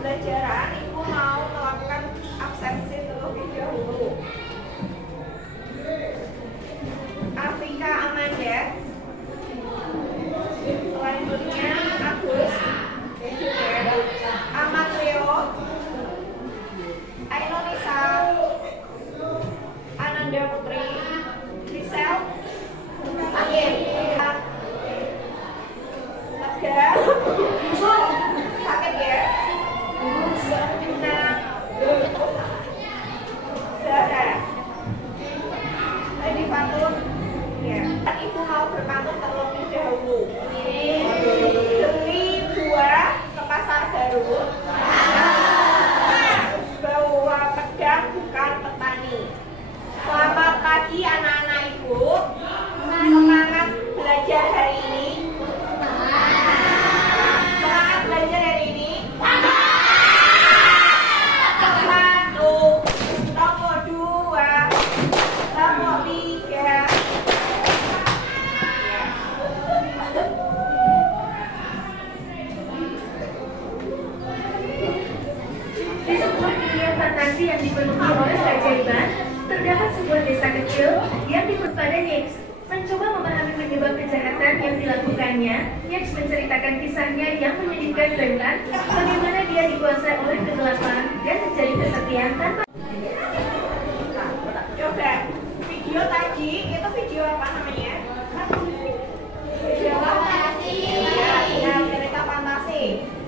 pembelajaran Ibu mau melakukan absensi terlebih dahulu. Afrika Amanda, selanjutnya Agus, Amatrio, Ainonisa, Ananda Putri, Gisel, Sakit, Lega, sakit ya, Nah, Zahra, Lady Fatun, ya. Ibu mau berpantun terlebih dahulu. Beli buah ke pasar baru. Bawa pedang bukan petani. Selamat pagi anak-anak Ibu. Semangat belajar hari ini. Semangat belajar hari ini. Satu, nomor dua, nomor tiga. Di sebuah dunia fantasi yang dipenuhi oleh keajaiban, terdapat sebuah desa kecil yang pada Yex. Mencoba memahami penyebab kejahatan yang dilakukannya, Yex menceritakan kisahnya yang menyedihkan tentang bagaimana dia dikuasai oleh kegelapan dan mencari kesetiaan tanpa. Coba video tadi itu video apa namanya? Video fantasi. Ya, cerita fantasi.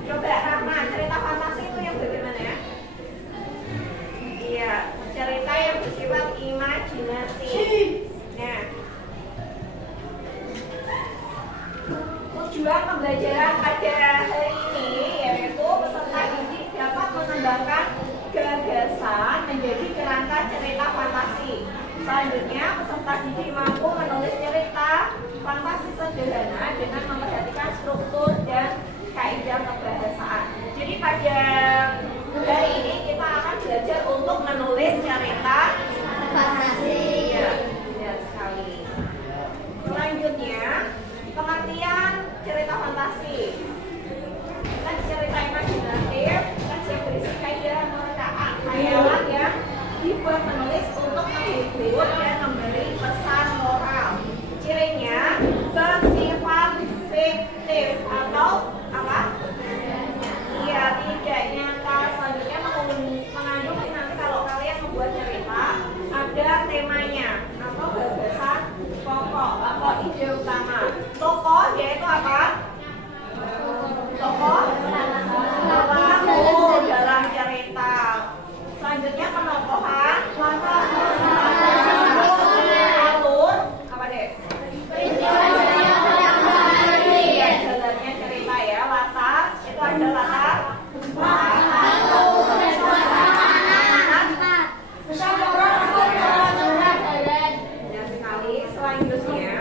Coba Rahma, cerita fantasi itu yang bagaimana ya? Iya, cerita yang bersifat imajinasi. Nah, tujuan pembelajaran pada hari ini yaitu peserta didik dapat mengembangkan gagasan menjadi kerangka cerita fantasi. Selanjutnya, peserta didik mampu menulis cerita fantasi sederhana dengan memperhatikan struktur dan kaidah kebahasaan. Jadi pada hari ini kita akan belajar untuk menulis cerita fantasi. Ya, benar sekali. Selanjutnya, pengertian cerita fantasi. Kan cerita imajinatif, kan yang berisi kaidah merangkaan khayalan yang dibuat menulis untuk menghibur dan memberi pesan moral. Cirinya bersifat fiktif atau apa? Iya, tidak nyata. Selanjutnya mengandung nanti kalau kalian membuat cerita ada temanya atau gagasan pokok atau ide utama. Tokoh yaitu apa? Tokoh dalam cerita. Selanjutnya penokohan, alur, apa deh? Iya, jalannya cerita ya. Latar itu ada latar. Benar sekali. Selanjutnya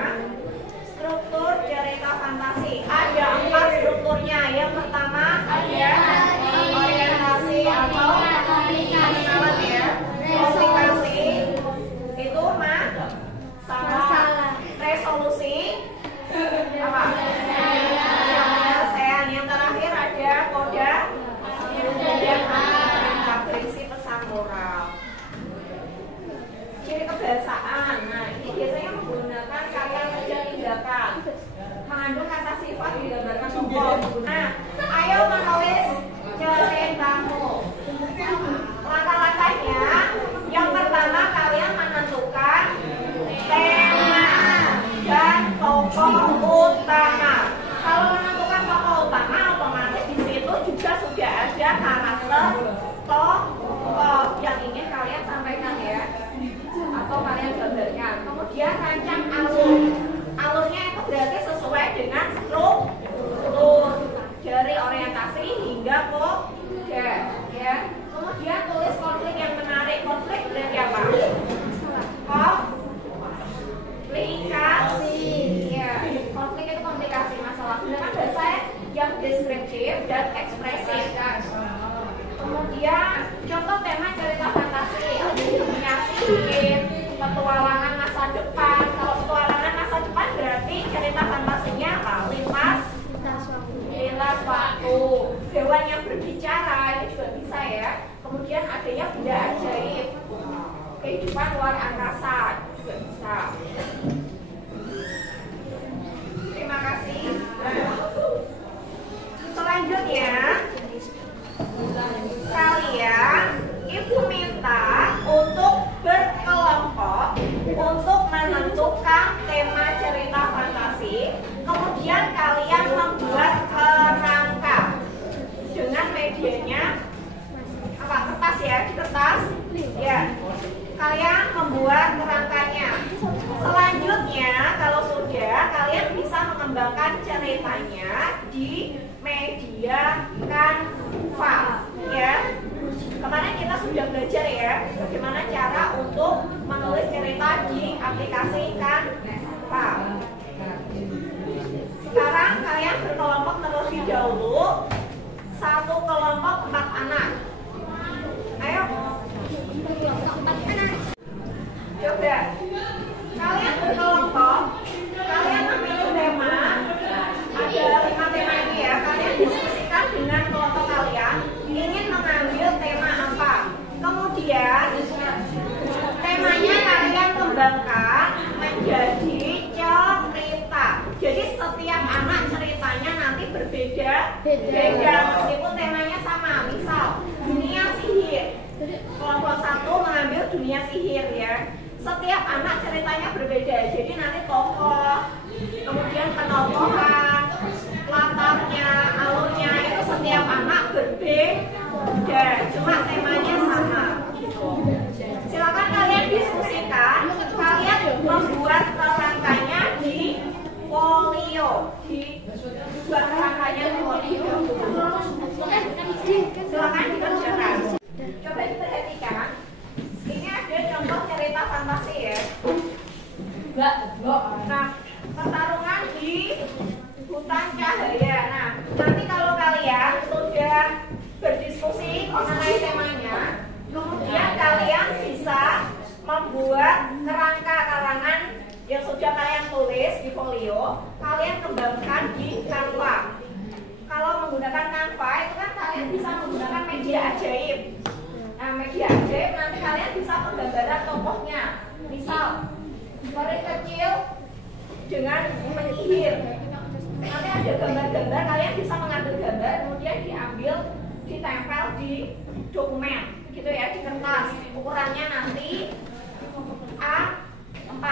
struktur cerita fantasi. Ada 4 strukturnya. Yang pertama ada orientasi atau pengenalan ya. Komplikasi itu masalah. Resolusi apa? Penyelesaian. Yang terakhir ada koda yang berisi pesan moral. Ciri kebahasaan. Nah, ini biasanya menggunakan kata kerja tindakan. Mengandung kata sifat digambarkan tokoh. Nah, ayo menulis ceritamu. Langkah-langkahnya, yang pertama kalian menentukan tema dan tokoh utama. Kalau menentukan tokoh utama, otomatis di situ juga sudah ada karakter tokoh yang ingin kalian sampaikan ya, atau kalian gambarkan. Kemudian rancang alur. Alurnya itu berarti sesuai dengan struktur dari orientasi hingga koda ya. Kemudian tulis konflik yang menarik. Konflik berarti apa? Komplikasi ya. Konflik itu komplikasi masalah. Dengan bahasa yang deskriptif dan ekspresif. Kemudian contoh tema cerita fantasi. Punya sihir, petualangan masa depan. Kalau petualangan masa depan berarti cerita fantasinya apa? Lintas waktu. Hewan yang berbicara itu kemudian adanya benda ajaib, kehidupan luar angkasa juga bisa. Terima kasih. Selanjutnya kalian ibu minta untuk berkelompok untuk menentukan tema cerita fantasi, kemudian kalian membuat kerangka dengan medianya apa, kertas ya, di kertas ya, kalian membuat kerangkanya. Selanjutnya kalau sudah, kalian bisa mengembangkan ceritanya di media Canva ya. Kemarin kita sudah belajar ya bagaimana cara untuk menulis cerita di aplikasi Canva. Sekarang kalian berkelompok terlebih dahulu, satu kelompok 4 anak. Ayo coba kalian berkelompok, kalian memilih tema, ada 5 tema ini ya. Kalian diskusikan dengan kelompok kalian ingin mengambil tema apa, kemudian temanya kalian kembangkan menjadi cerita. Jadi setiap anak ceritanya nanti berbeda meskipun temanya sama. Misal dunia sihir, kelompok 1 mengambil dunia sihir ya. Setiap anak ceritanya berbeda, jadi nanti tokoh, kemudian penokohan, latarnya, alurnya itu setiap anak berbeda, cuma temanya sama. Silakan kalian diskusikan, kalian membuat kerangkanya di folio, dibuat kerangkanya di folio. Silakan dikerjakan. Coba diperhatikan. Ini ada contoh cerita fantasi ya. Nah, pertarungan di hutan cahaya. Nah, nanti kalau kalian sudah berdiskusi mengenai temanya, kemudian kalian bisa membuat kerangka karangan yang sudah kalian tulis di folio, kalian kembangkan di Canva. Kalau menggunakan Canva itu kan kalian bisa menggunakan media ajaib. Nah, media ajaib nanti kalian bisa penggambaran tokohnya. Misal, peri kecil dengan penyihir. Nanti ada gambar-gambar, kalian bisa mengambil gambar, kemudian diambil, ditempel di dokumen, gitu ya, di kertas. Ukurannya nanti A4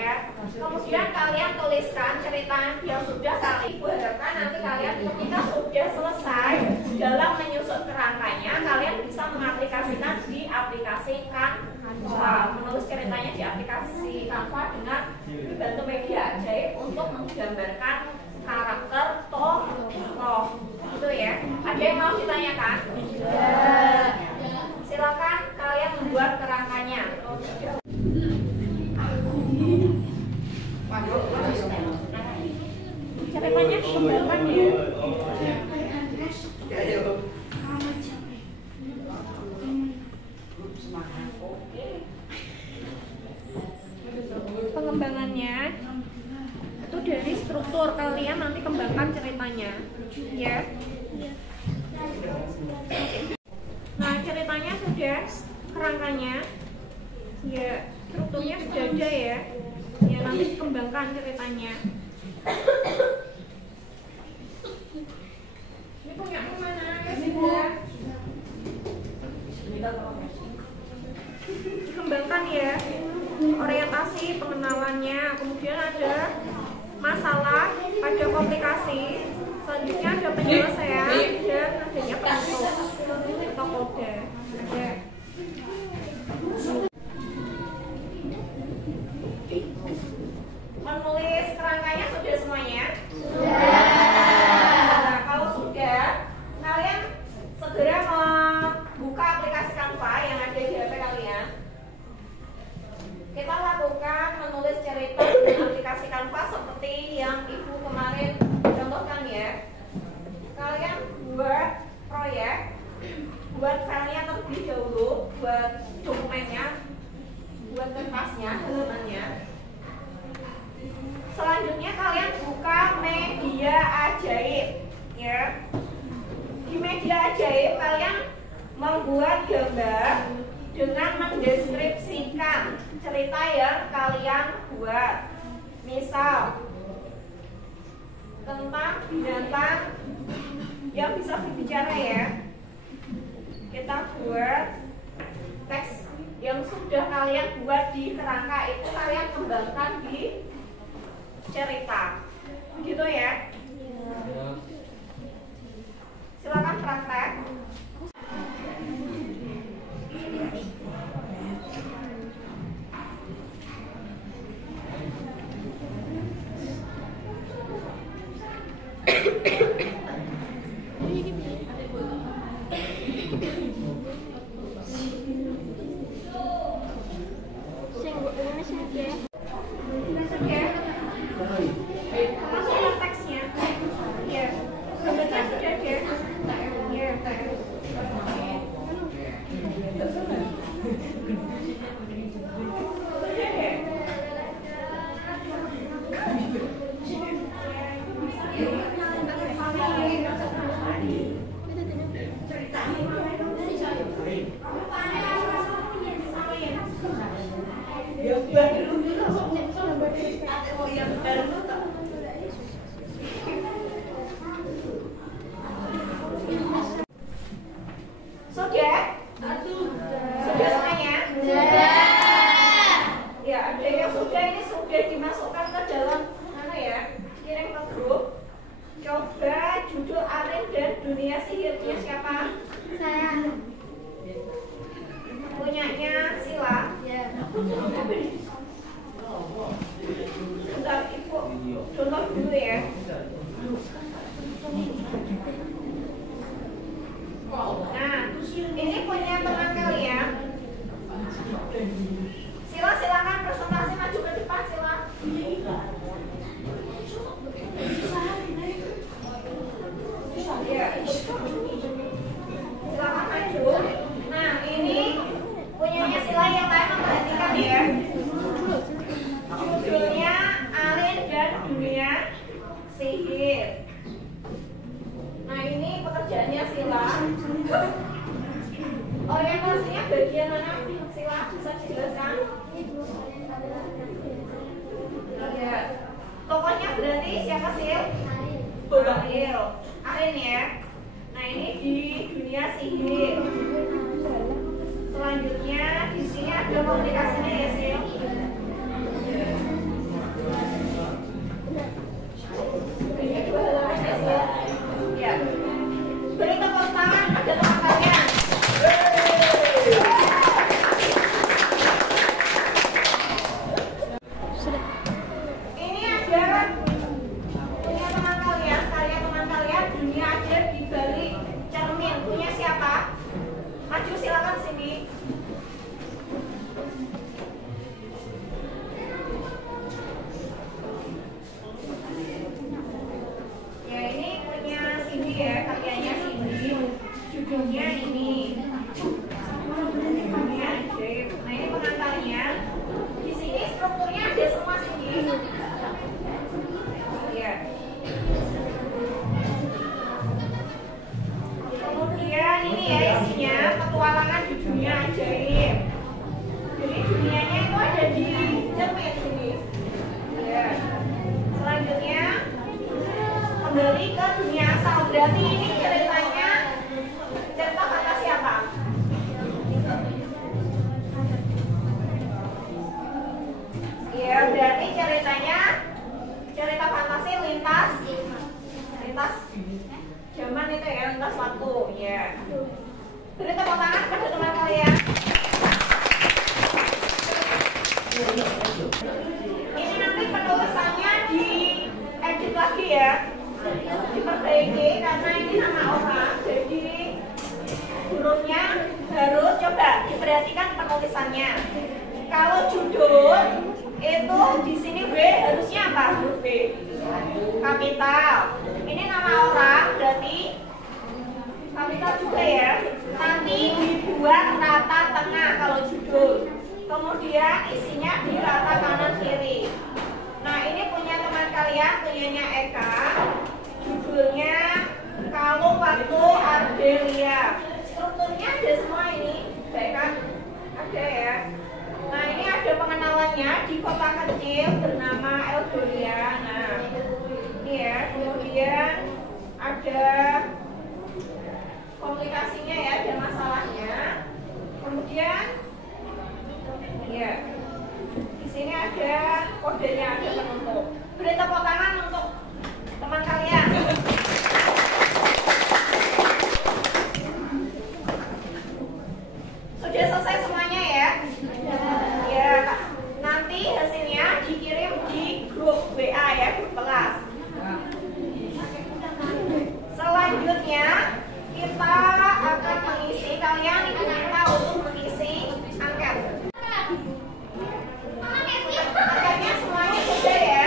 ya. Kemudian kalian tuliskan cerita yang sudah kalian harapkan nanti kalian ketika sudah selesai dalam menyusun kerangkanya, kalian bisa mengaplikasikan di aplikasi Canva, menulis ceritanya di aplikasi Canva dengan dibantu media ajaib untuk menggambarkan karakter tokoh, gitu ya. Ada yang mau ditanyakan? Silakan kalian membuat kerangkanya. Ceritanya kembangkan ya. Pengembangannya itu dari struktur, kalian nanti kembangkan ceritanya ya. Nah, ceritanya sudah, kerangkanya ya, strukturnya sudah ada ya. Ya, nanti kembangkan ceritanya. Ini punya mana? Sudah dikembangkan ya. Orientasi pengenalannya, kemudian ada masalah, ada komplikasi, selanjutnya ada penyelesaian dan adanya penutup atau kode. Ada. Menulis kerangkanya sudah semuanya? Sudah. Nah, kalau sudah, kalian segera membuka aplikasi Canva yang ada di HP kalian. Kita lakukan menulis cerita di aplikasi Canva seperti yang Ibu kemarin contohkan ya. Kalian buat proyek, buat filenya terlebih dahulu, buat dokumennya, buat kertasnya, halamannya. Selanjutnya kalian buka media ajaib ya. Di media ajaib kalian membuat gambar dengan mendeskripsikan cerita yang kalian buat. Misal tentang binatang yang bisa berbicara ya. Kita buat teks yang sudah kalian buat di kerangka itu kalian kembangkan di cerita. Begitu ya. Silakan praktek. Masukkan teksnya. Ya, gambarnya sudah ya. Ya, sudah? Sudah semuanya? Ya, ada yang sudah, ini sudah dimasukkan ke dalam mana ya? Kirim ke grup. Coba judul Arin dan Dunia Sihirnya siapa? Saya. Punyanya Sila. Bentar, Ibu download dulu ya. Nah, ini punya teman kalian. Sila, silakan presentasi maju ke depan, Sila. Ya, silakan maju. Nah, ini punyanya Sila yang lain memperhatikan ya. Judulnya Arin dan Dunia Sihir. Nah, ini pekerjaannya Sila. Orientasinya bagian mana? Sila bisa dijelaskan? Iya. Tokohnya berarti siapa sih? Ariel. Arin ya. Nah, ini di dunia sihir. Selanjutnya di sini ada komunikasinya ya, Sil. Ini dua halaman ya, Sil. Ya. Beri tepuk tangan pada teman kalian. Ini ada punya teman kalian, karya teman kalian, dunia ajaib di balik cermin. Punya siapa? Maju silakan sini. Ya, ini punya Cindy ya, karyanya Cindy. Judulnya ini. Dunia ajaib. Nah, ini pengantarnya. Di sini strukturnya ada semua Cindy. Ya. Kemudian ini ya isinya petualangan di dunia ajaib. Jadi dunianya itu ada di cermin sini. Ya. Selanjutnya kembali ke dunia asal. Berarti ini ceritanya cerita fantasi apa? Ya, berarti ceritanya cerita fantasi lintas zaman itu ya, lintas waktu ya. Beri tepuk tangan pada teman kalian. Ini nanti penulisannya diedit lagi ya, diperbaiki karena ini nama orang, jadi hurufnya harus coba diperhatikan penulisannya. Kalau judul itu di sini B harusnya apa? Huruf B kapital. Ini nama orang berarti kapital juga ya. Nanti dibuat rata tengah kalau judul. Kemudian isinya di rata kanan kiri. Nah, ini punya teman kalian, punyanya Eka. Judulnya Kalung Waktu Ardelia. Strukturnya ada profil bernama Eldoria. Nah, ini ya. Kemudian ada komplikasinya ya, ada masalahnya. Kemudian ya, di sini ada kodenya, ada penutup. Beri tepuk tangan untuk teman kalian. Sudah selesai semuanya ya? Ya, nanti hasilnya dikirim di grup WA ya, grup kelas. Selanjutnya kita akan mengisi, kalian diminta untuk mengisi angket. Angketnya semuanya sudah ya.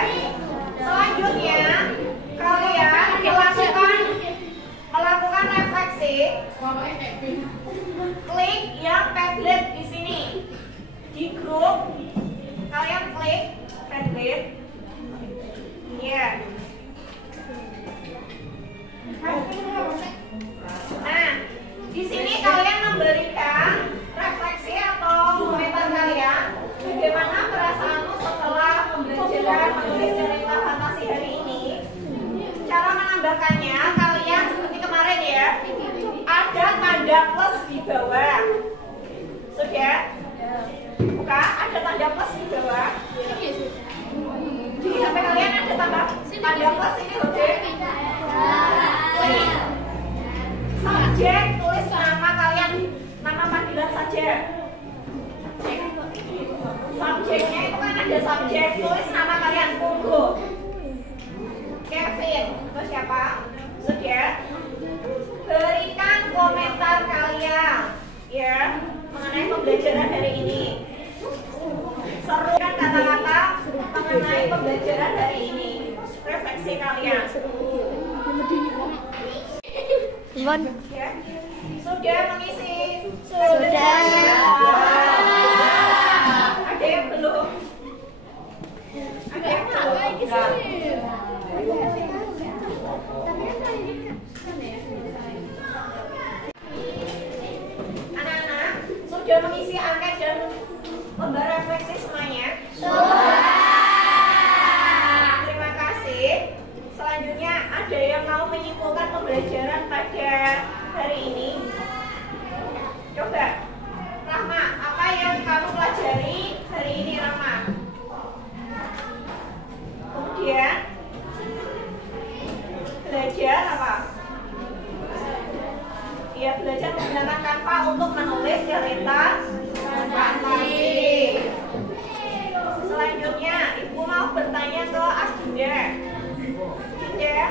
Selanjutnya kalian melakukan refleksi. Klik yang Padlet di sini di grup, kalian klik Padlet. Ya. Nah, di sini kalian memberikan refleksi atau komentar kalian. Bagaimana perasaanmu setelah pembelajaran menulis cerita fantasi hari ini? Cara menambahkannya, kalian seperti kemarin ya, ada tanda plus di bawah. Sudah? Buka, ada tanda plus di bawah. Di HP kalian ada tanda plus ini loh, klik subjek, tulis nama kalian, nama panggilan saja. Subjeknya itu kan ada subjek, tulis nama kalian. Pugu, Kevin, itu siapa? Sudah? Berikan komentar kalian ya mengenai pembelajaran hari ini. Serukan kata-kata mengenai pembelajaran hari ini. Refleksi kalian. Ya. Sudah mengisi? Sudah. Ada yang belum? Ada yang belum? Anak-anak sudah mengisi angket dan lembar refleksi semuanya? Terima kasih. Selanjutnya ada yang mau menyimpulkan pembelajaran pada hari ini? Coba, Rahma, apa yang kamu pelajari hari ini, Rahma? Kemudian belajar apa? Ya, belajar menggunakan Canva untuk menulis cerita fantasi. Selanjutnya, Ibu mau bertanya ke Agenda. Ya,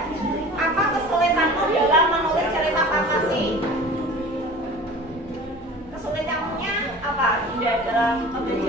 apa kesulitanmu dalam menulis cerita fantasi? Kesulitannya apa? Tidak dalam pembelajaran